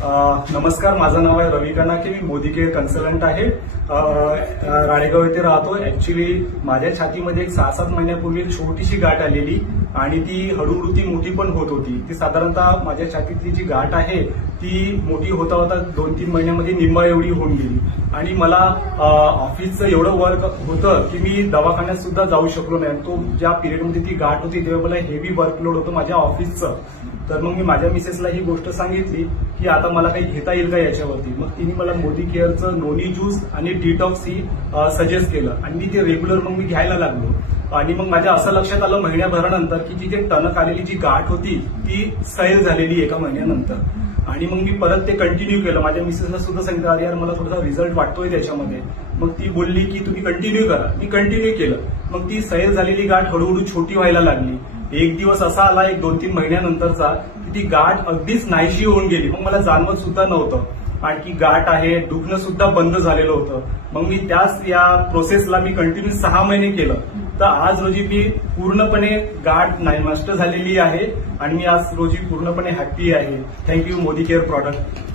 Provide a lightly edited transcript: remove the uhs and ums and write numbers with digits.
नमस्कार, माझं नाव आहे रवी कनाके. मी मोदी केअर कन्सल्टंट आहे. राळेगाव येथे राहतो. ऍक्च्युली माझ्या छातीमध्ये एक 6-7 महिन्यापूर्वी एक छोटीशी गाठ आलेली आणि ती हळूहळू ती मोठी पण होत होती. ती साधारणतः माझ्या छातीतली जी गाठ आहे ती मोठी होता होता 2-3 महिन्यामध्ये निम्मा एवढी होऊन गेली आणि मला ऑफिसचं एवढं वर्क होतं की मी दवाखान्यात सुद्धा जाऊ शकलो नाही. तो ज्या पिरियडमध्ये ती गाठ होती तेव्हा मला हेवी वर्कलोड होतं माझ्या ऑफिसचं. तर मग मी माझ्या मिसेसला ही गोष्ट सांगितली की आता मला काही घेता येईल का याच्यावरती. मग तिने मला मोदी केअरचं नोनी ज्यूस आणि डिटॉक्स ही सजेस्ट केलं आणि मी ते रेग्युलर मग मी घ्यायला लागलो. आणि मग माझ्या असं लक्षात आलं महिन्याभरानंतर की जी टणक आलेली जी गाठ होती ती सैल झालेली एका महिन्यानंतर. आणि मग मी परत ते कंटिन्यू केलं. माझ्या मिसेसला सुद्धा सांगितलं, अरे यार मला थोडासा रिझल्ट वाटतोय त्याच्यामध्ये. मग ती बोलली की तुम्ही कंटिन्यू करा. मी कंटिन्यू केलं. मग ती सैल झालेली गाठ हळूहळू छोटी व्हायला लागली. एक दिवस असा आला 1-2-3 महिन्यानंतरचा की ती गाठ अगदीच नाहीशी होऊन गेली. मग मला जाणवत सुद्धा नव्हतं आणखी गाठ आहे, दुखणं सुद्धा बंद झालेलं होतं. मग मी त्याच या प्रोसेसला मी कंटिन्यू 6 महिने केलं. तर आज रोजी मी पूर्णपणे गाठ नष्ट झालेली आहे आणि मी आज रोजी पूर्णपणे हॅप्पी आहे. Thank you Modi care product.